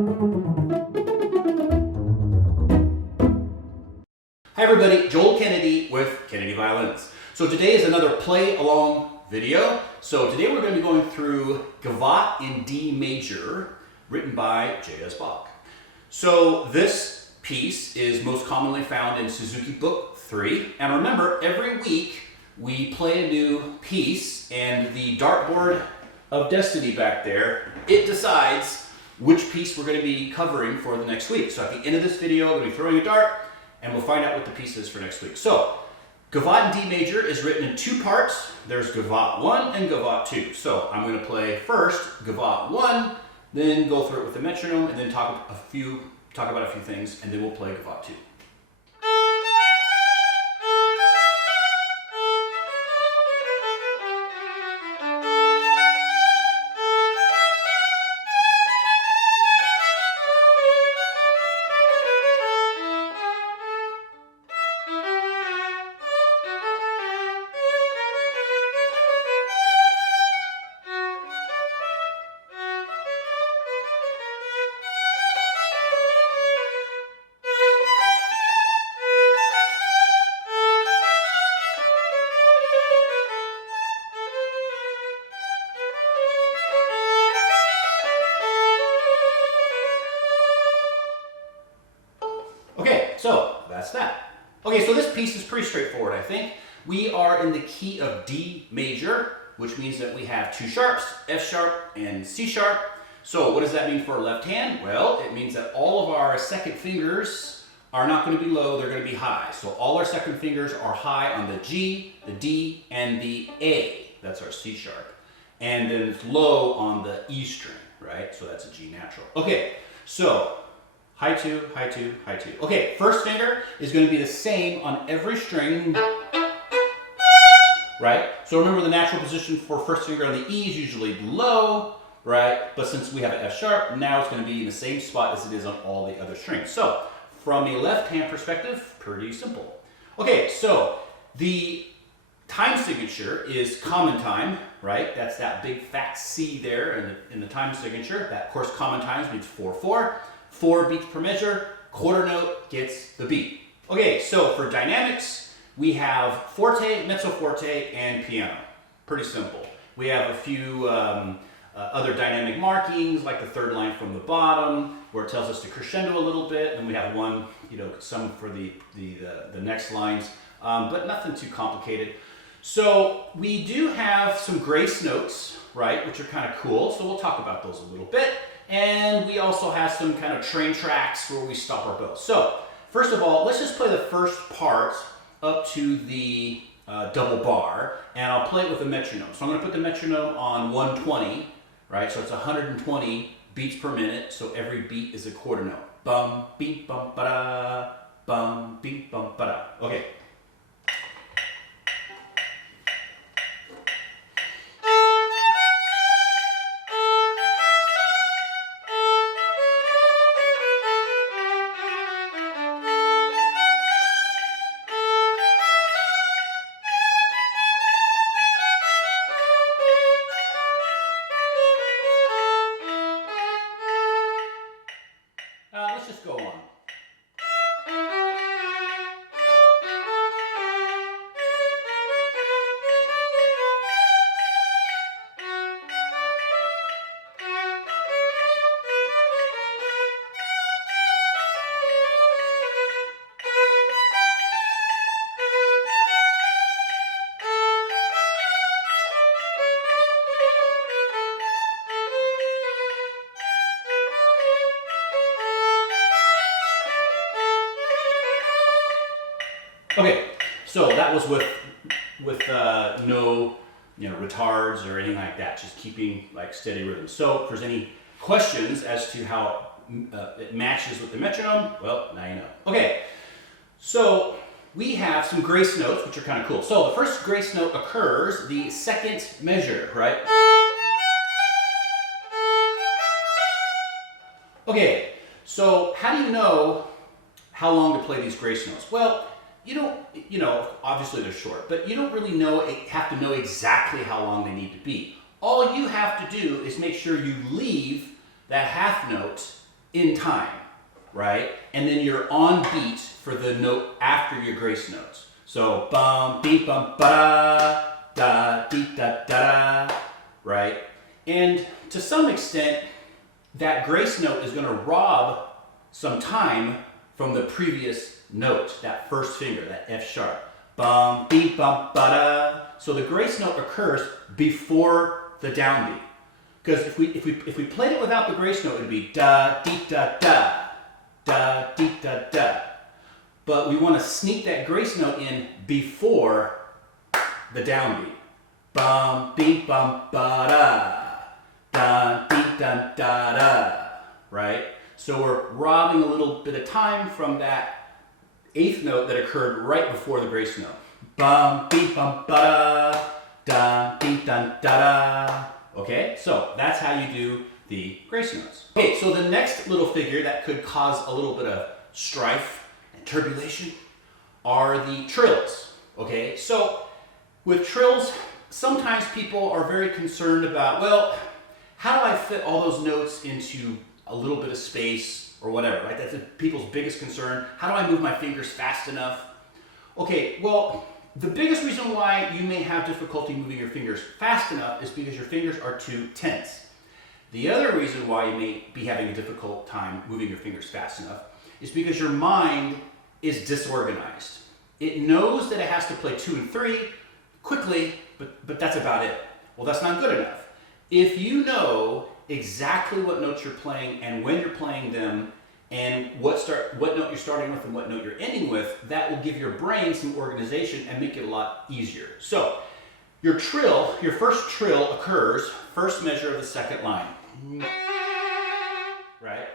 Hi everybody, Joel Kennedy with Kennedy Violins. So today is another play along video. So today we're going to be going through Gavotte in D major, written by J.S. Bach. So this piece is most commonly found in Suzuki Book 3. And remember, every week we play a new piece, and the dartboard of destiny back there, it decides which piece we're going to be covering for the next week. So at the end of this video, I'm going to be throwing a dart, and we'll find out what the piece is for next week. So, Gavotte in D major is written in two parts. There's Gavotte I and Gavotte II. So I'm going to play first Gavotte I, then go through it with the metronome, and then talk about a few things, and then we'll play Gavotte II. Okay, so that's that. Okay, so this piece is pretty straightforward, I think. We are in the key of D major, which means that we have two sharps, F sharp and C sharp. So what does that mean for our left hand? Well, it means that all of our second fingers are not going to be low, they're going to be high. So all our second fingers are high on the G, the D, and the A. That's our C sharp. And then it's low on the E string, right? So that's a G natural. Okay, so high two, high two, high two. Okay, first finger is going to be the same on every string, right? So remember, the natural position for first finger on the E is usually low, right? But since we have an F sharp, now it's going to be in the same spot as it is on all the other strings. So from a left hand perspective, pretty simple. Okay, so the time signature is common time, right? That's that big fat C there in the time signature. That, of course, common times means 4/4. 4 beats per measure, quarter note gets the beat. Okay, so for dynamics, we have forte, mezzo forte, and piano. Pretty simple. We have a few other dynamic markings, like the third line from the bottom, where it tells us to crescendo a little bit, and we have one, some for the next lines, but nothing too complicated. So we do have some grace notes, right, which are kind of cool, so we'll talk about those a little bit. And we also have some kind of train tracks where we stop our bow. So, first of all, let's just play the first part up to the double bar, and I'll play it with a metronome. So I'm going to put the metronome on 120, right? So it's 120 beats per minute, so every beat is a quarter note. Bum, beep, bum, ba-da, bum, beep, bum, ba-da. Okay. Let's just go on. Okay, so that was with no retards or anything like that, just keeping like steady rhythm. So if there's any questions as to how it matches with the metronome, well, now you know. Okay, so we have some grace notes, which are kind of cool. So the first grace note occurs the second measure, right? Okay, so how do you know how long to play these grace notes? Well, obviously they're short, but you don't really have to know exactly how long they need to be. All you have to do is make sure you leave that half note in time, right? And then you're on beat for the note after your grace notes. So bum, beep, bum, ba, da, dee, da, da, right? And to some extent, that grace note is going to rob some time from the previous note, that first finger, that F sharp. Bum, beep, bum, ba, da. So the grace note occurs before the downbeat. Because if we played it without the grace note, it would be da, dee, da, da, da, dee, da, da. But we want to sneak that grace note in before the downbeat. Bum, beep, bum, ba, da. Da, dee, da, da, da, right? So we're robbing a little bit of time from that eighth note that occurred right before the grace note. Bum, beep, bum, ba, da, dee, da, da, da. Okay, so that's how you do the grace notes. Okay, so the next little figure that could cause a little bit of strife and turbulation are the trills. Okay, so with trills, sometimes people are very concerned about, well, how do I fit all those notes into a little bit of space or whatever, right? That's people's biggest concern. How do I move my fingers fast enough? Okay, well, the biggest reason why you may have difficulty moving your fingers fast enough is because your fingers are too tense. The other reason why you may be having a difficult time moving your fingers fast enough is because your mind is disorganized. It knows that it has to play 2 and 3 quickly, but that's about it. Well, that's not good enough. If you know exactly what notes you're playing and when you're playing them and what note you're starting with and what note you're ending with, that will give your brain some organization and make it a lot easier. So your trill, your first trill occurs first measure of the second line, right?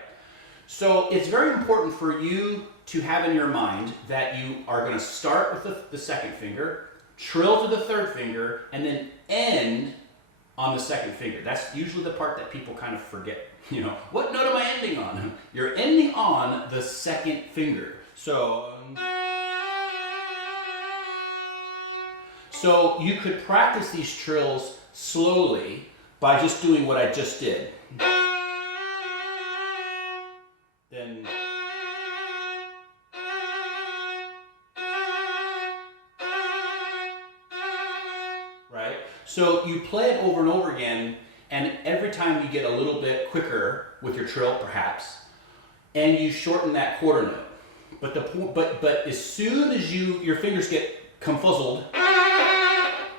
So it's very important for you to have in your mind that you are going to start with the second finger, trill to the third finger, and then end on the second finger. That's usually the part that people kind of forget. You know, what note am I ending on? You're ending on the second finger. So you could practice these trills slowly by just doing what I just did. Then right? So you play it over and over again, and every time you get a little bit quicker with your trill, perhaps, and you shorten that quarter note. But as soon as your fingers get confuzzled,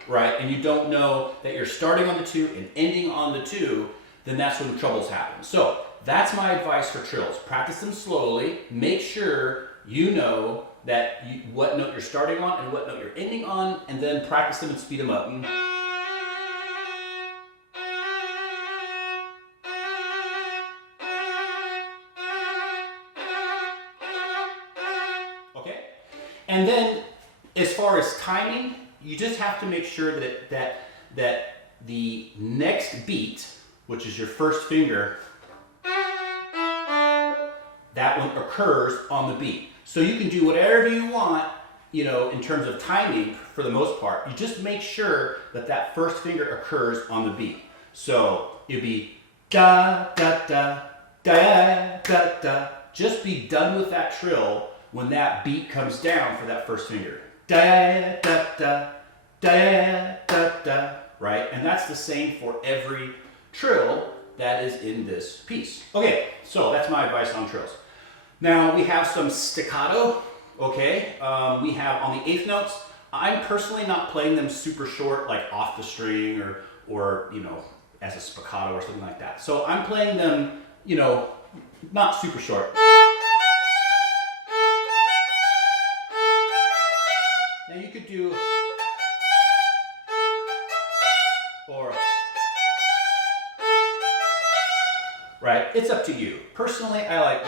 right, and you don't know that you're starting on the 2 and ending on the 2, then that's when troubles happen. So that's my advice for trills. Practice them slowly. Make sure you know what note you're starting on and what note you're ending on, and then practice them and speed them up. Okay? And then, as far as timing, you just have to make sure that the next beat, which is your first finger, that one occurs on the beat. So you can do whatever you want, you know, in terms of timing for the most part. You just make sure that first finger occurs on the beat. So it'd be da, da, da, da, da, da. Just be done with that trill when that beat comes down for that first finger. Da, da, da, da, da, da, right? And that's the same for every trill that is in this piece. Okay, so that's my advice on trills. Now we have some staccato, okay? We have on the eighth notes, I'm personally not playing them super short, like off the string or you know, as a spiccato or something like that. So I'm playing them, you know, not super short. Now you could do, or, right? It's up to you. Personally, I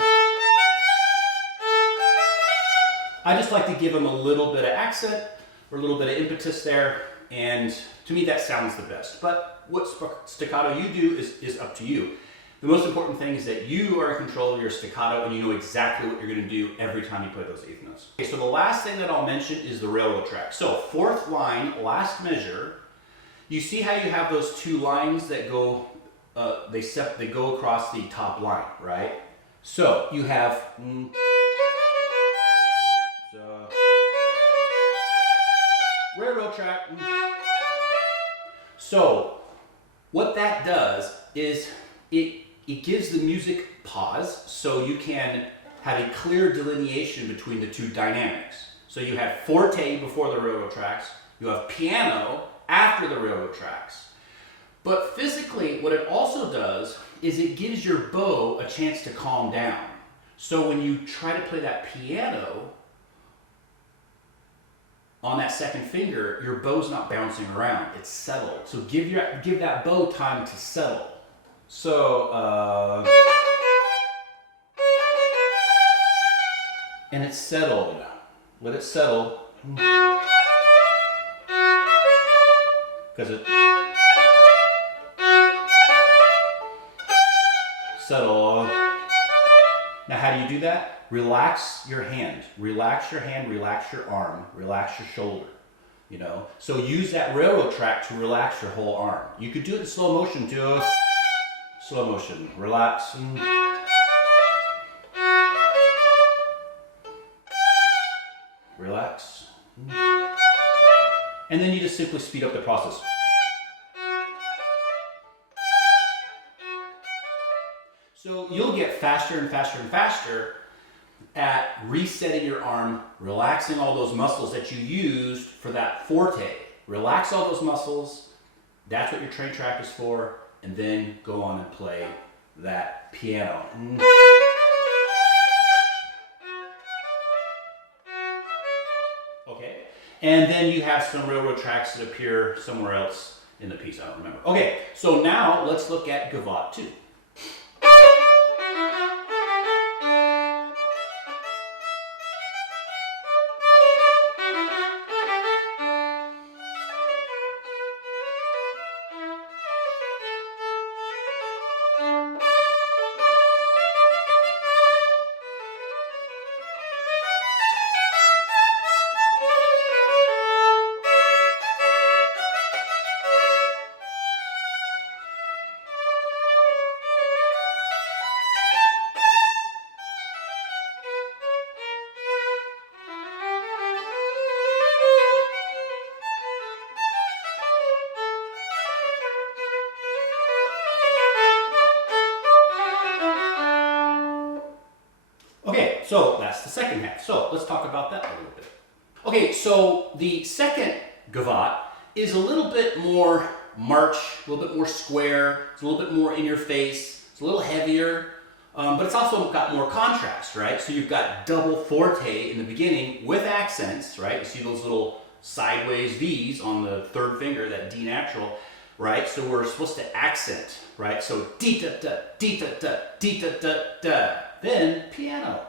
just like to give them a little bit of accent or a little bit of impetus there, and to me that sounds the best. But what staccato you do is up to you. The most important thing is that you are in control of your staccato and you know exactly what you're going to do every time you play those eighth notes. Okay, so the last thing that I'll mention is the railroad track. So fourth line, last measure, you see how you have those two lines that go, they go across the top line, right? So you have railroad track. So what that does is it gives the music pause, so you can have a clear delineation between the two dynamics. So you have forte before the railroad tracks, you have piano after the railroad tracks. But physically, what it also does is it gives your bow a chance to calm down. So when you try to play that piano on that second finger, your bow's not bouncing around, it's settled. So give that bow time to settle. So, and it's settled. Let it settle. Because it settle. Now how do you do that? Relax your hand. Relax your hand, relax your arm, relax your shoulder. You know? So use that railroad track to relax your whole arm. You could do it in slow motion too. Slow motion. Relax. Relax. And then you just simply speed up the process. So you'll get faster and faster and faster at resetting your arm, relaxing all those muscles that you used for that forte. Relax all those muscles. That's what your train track is for. And then go on and play that piano. Okay. And then you have some railroad tracks that appear somewhere else in the piece. I don't remember. Okay. So now let's look at Gavotte II. Okay, so that's the second half. So let's talk about that a little bit. Okay, so the second Gavotte is a little bit more march, a little bit more square, it's a little bit more in your face, it's a little heavier, but it's also got more contrast, right? So you've got double forte in the beginning with accents, right? You see those little sideways V's on the third finger, that D natural, right? So we're supposed to accent, right? So dee da da, dee da da, dee da da da. Then piano,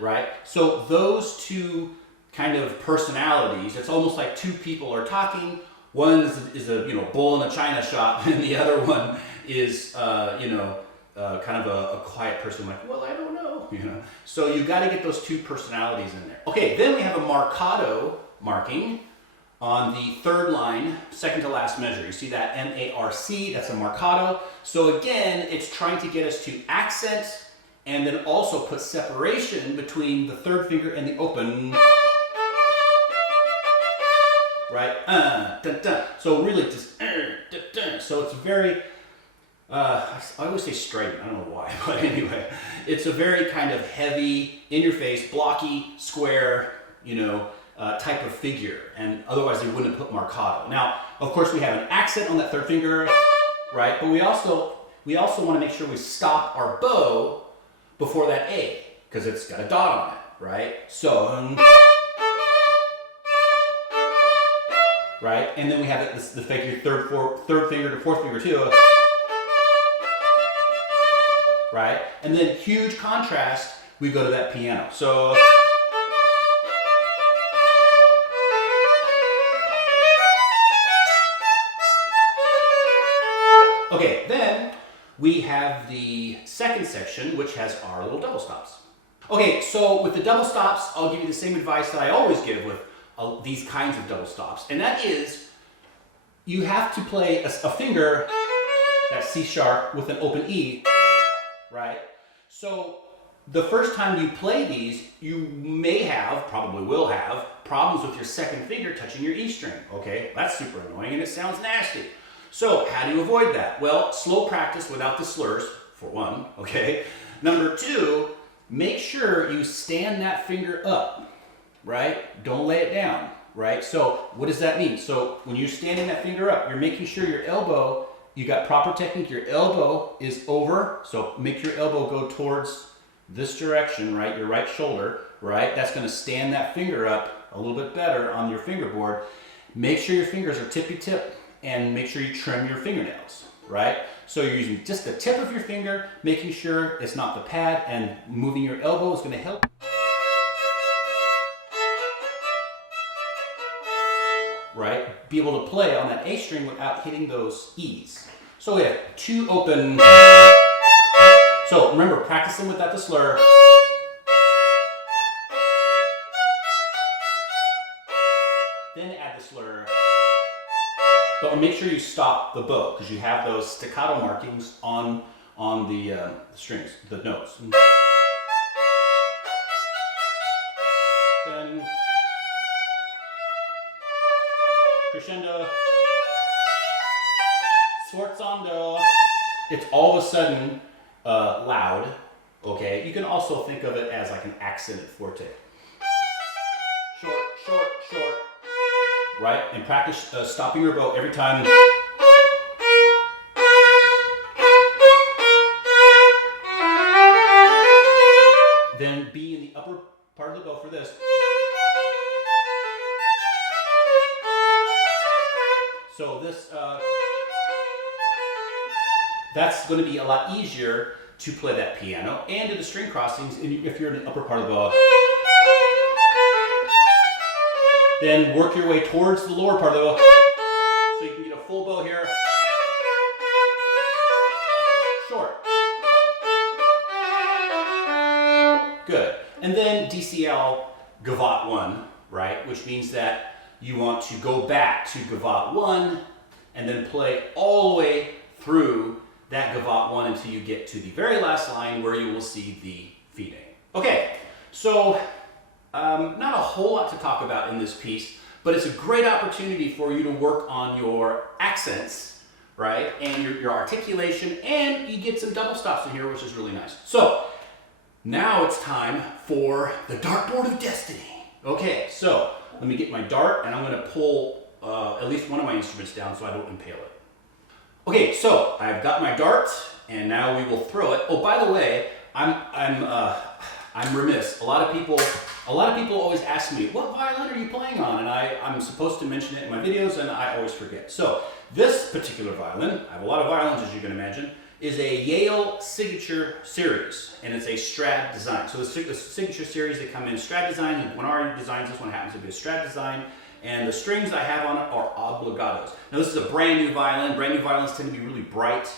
right? So those two kind of personalities, it's almost like two people are talking. One is a bull in a china shop, and the other one is kind of a quiet person, like, well, I don't know, So you got to get those two personalities in there. Okay, then we have a marcato marking on the third line, second to last measure. You see that M-A-R-C, that's a marcato. So again, it's trying to get us to accent and then also put separation between the third finger and the open. Right? Dun, dun. So really just, dun, dun. So it's very, I always say strident, I don't know why, but anyway. It's a very kind of heavy, in your face, blocky, square, type of figure, and otherwise they wouldn't put marcato. Now, of course, we have an accent on that third finger, right? But we also want to make sure we stop our bow before that A, because it's got a dot on it, right? So, right? And then we have the figure third finger to fourth finger too, right? And then huge contrast, we go to that piano. So. Okay, then we have the second section, which has our little double stops. Okay, so with the double stops, I'll give you the same advice that I always give with these kinds of double stops, and that is you have to play a finger That's C sharp with an open E, right? So the first time you play these, you may have, probably will have, problems with your second finger touching your E string, okay? That's super annoying and it sounds nasty. So how do you avoid that? Well, slow practice without the slurs, for one, okay? Number two, make sure you stand that finger up, right? Don't lay it down, right? So what does that mean? So when you're standing that finger up, you're making sure your elbow, you got proper technique, your elbow is over, so make your elbow go towards this direction, right? Your right shoulder, right? That's gonna stand that finger up a little bit better on your fingerboard. Make sure your fingers are tippy tip and make sure you trim your fingernails, right? So you're using just the tip of your finger, making sure it's not the pad, and moving your elbow is gonna help. Right? Be able to play on that A string without hitting those E's. So we have two open. So remember, practicing without the slur. Then add the slur. But make sure you stop the bow because you have those staccato markings on the strings, the notes. Then crescendo, sforzando. It's all of a sudden loud, okay? You can also think of it as like an accented forte. Short, short, short, right? And practice stopping your bow every time. Then be in the upper part of the bow for this. So this, that's going to be a lot easier to play that piano and do the string crossings if you're in the upper part of the bow. Then work your way towards the lower part of the bow so you can get a full bow here. Short. Good. And then DCL Gavotte I, right? Which means that you want to go back to Gavotte I and then play all the way through that Gavotte I until you get to the very last line where you will see the feeding. Okay, so not a whole lot to talk about in this piece, but it's a great opportunity for you to work on your accents, right? And your articulation, and you get some double stops in here, which is really nice. So now it's time for the dartboard of destiny. Okay, so let me get my dart and I'm going to pull at least one of my instruments down so I don't impale it. Okay, so I've got my dart and now we will throw it. Oh, by the way, I'm remiss. A lot of people always ask me, what violin are you playing on? And I'm supposed to mention it in my videos and I always forget. So this particular violin, I have a lot of violins as you can imagine, is a Yale Signature Series, and it's a Strad design. So the Signature Series, they come in Strad design, and when our designs, this one happens to be a Strad design, and the strings I have on it are obligatos. Now this is a brand new violin. Brand new violins tend to be really bright,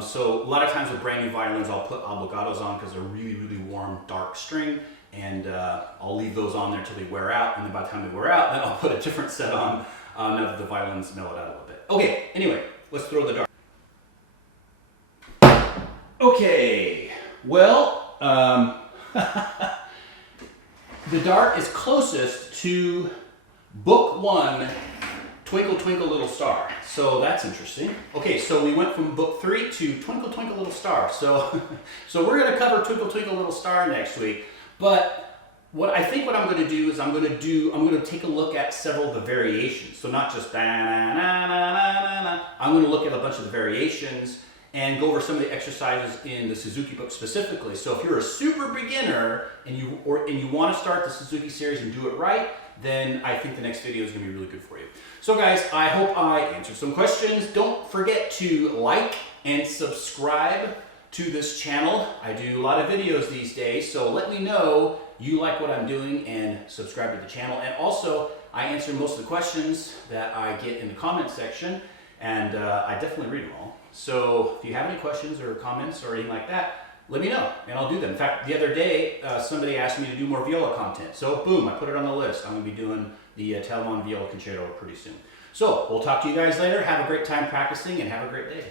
so a lot of times with brand new violins, I'll put obligatos on because they're really, really warm, dark string, and I'll leave those on there till they wear out, and then by the time they wear out, then I'll put a different set on now that the violins mellow out a little bit. Okay, anyway, let's throw the dart. Okay, well, the dart is closest to Book 1, Twinkle Twinkle Little Star. So that's interesting. Okay, so we went from Book 3 to Twinkle Twinkle Little Star. So we're going to cover Twinkle Twinkle Little Star next week. But what I'm going to do is I'm going to take a look at several of the variations. So not just da na na na na na. I'm going to look at a bunch of the variations and go over some of the exercises in the Suzuki book specifically. So if you're a super beginner and you want to start the Suzuki series and do it right, then I think the next video is going to be really good for you. So guys, I hope I answered some questions. Don't forget to like and subscribe to this channel. I do a lot of videos these days, so let me know you like what I'm doing and subscribe to the channel. And also, I answer most of the questions that I get in the comment section, and I definitely read them all. So if you have any questions or comments or anything like that, let me know and I'll do them. In fact, the other day, somebody asked me to do more viola content. So boom, I put it on the list. I'm going to be doing the Telemann Viola Concerto pretty soon. So we'll talk to you guys later. Have a great time practicing and have a great day.